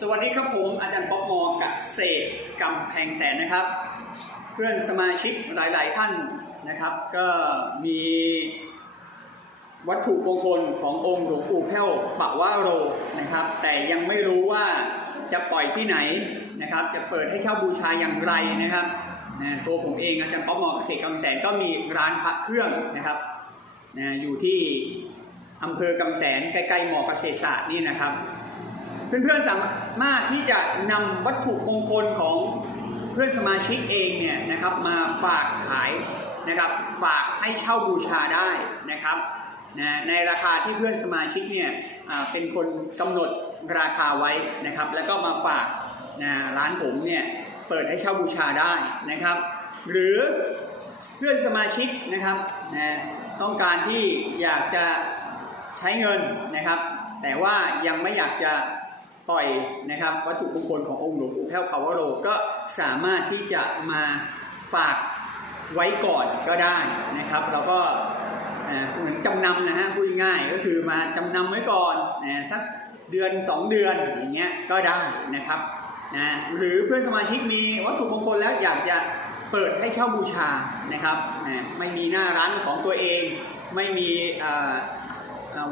สวัสดีครับผมอาจารย์ป๊อปมอกับเสกกำแพงแสนนะครับ เพื่อนสมาชิกหลาย ๆ ท่านนะครับ ก็มีวัตถุมงคลขององค์หลวงปู่แพ้วปะวะโรนะครับ แต่ยังไม่รู้ว่าจะปล่อยที่ไหนนะครับ จะเปิดให้เช่าบูชาอย่างไรนะครับนะตัวผมเองอาจารย์ป๊อปมอเกษตรกำแสนก็มีร้านพระเครื่องนะครับนะอยู่ที่อำเภอกำแสนใกล้ ๆ มอเกษตรศาสตร์นี่นะครับ เพื่อนๆสามารถที่จะนำวัตถุมงคลของเพื่อนสมาชิกเองเนี่ยนะครับมาฝากขายนะครับฝากให้เช่าบูชาได้นะครับนะในราคาที่เพื่อนสมาชิกเนี่ยเป็นคนกำหนดราคาไว้นะครับ แล้วก็มาฝากนะร้านผมเนี่ยเปิดให้เช่าบูชาได้นะครับ หรือเพื่อนสมาชิกนะครับนะต้องการที่อยากจะใช้เงินนะครับ แต่ว่ายังไม่อยากจะ ปล่อยนะครับวัตถุมงคลขององค์หลวงปู่แพ้วปาวโรก็สามารถที่จะมาฝากไว้ก่อนก็ได้นะครับเราก็เหมือนจำนำนะฮะพูดง่ายก็คือมาจำนำไว้ก่อนนะสักเดือน 2 เดือนอย่างเงี้ยก็ได้นะครับนะหรือเพื่อนสมาชิกมีวัตถุมงคลแล้วอยากจะเปิดให้เช่าบูชานะครับนะไม่มีหน้าร้านของตัวเอง ไม่มีอ่า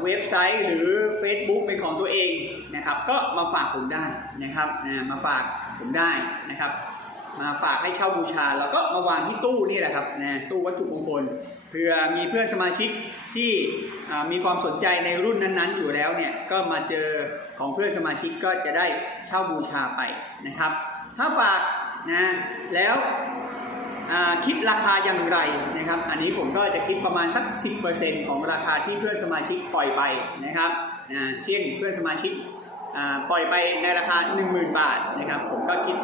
เว็บไซต์หรือ Facebook เป็นของตัวเองนะครับ ก็มาฝากผมได้นะครับนะมาฝากผมได้นะครับ มาฝากให้เช่าบูชา แล้วก็มาวางที่ตู้นี่แหละครับนะตู้วัตถุมงคลเพื่อมีเพื่อนสมาชิกที่มีความสนใจในรุ่นนั้นๆ อยู่แล้วเนี่ยก็มาเจอของเพื่อนสมาชิกก็จะได้เช่าบูชาไปนะครับ ถ้าฝากนะแล้ว คิดราคาอย่างไรนะครับ อันนี้ผมก็จะคิดประมาณสัก 10%ของราคาที่เพื่อนสมาชิกปล่อยไปนะครับเช่นเพื่อนสมาชิกปล่อยไปในราคา 10,000 บาทนะครับ ผมก็คิด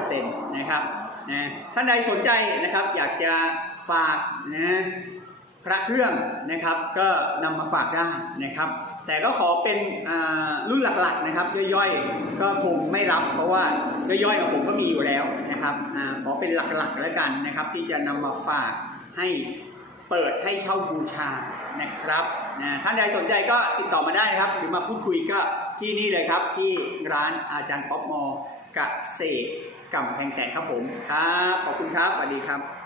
10%นะครับนะท่านใดสนใจนะครับอยากจะฝากนะพระเครื่องนะครับก็นำมาฝากได้นะครับ แต่ก็ขอเป็นรุ่นหลักๆนะครับ ย่อยๆ ก็คงไม่รับ เพราะว่าย่อยๆของผมก็มีอยู่แล้วนะครับอขอเป็นหลักๆแล้วกันนะครับ ที่จะนำมาฝากให้เปิดให้เช่าบูชานะครับท่านใดสนใจก็ติดต่อมาได้ครับ หรือมาพูดคุยก็ที่นี่เลยครับที่ร้านอาจารย์ป๊อปมอกับเสกกำแพงแสนครับผมครับขอบคุณครับสวัสดีครับ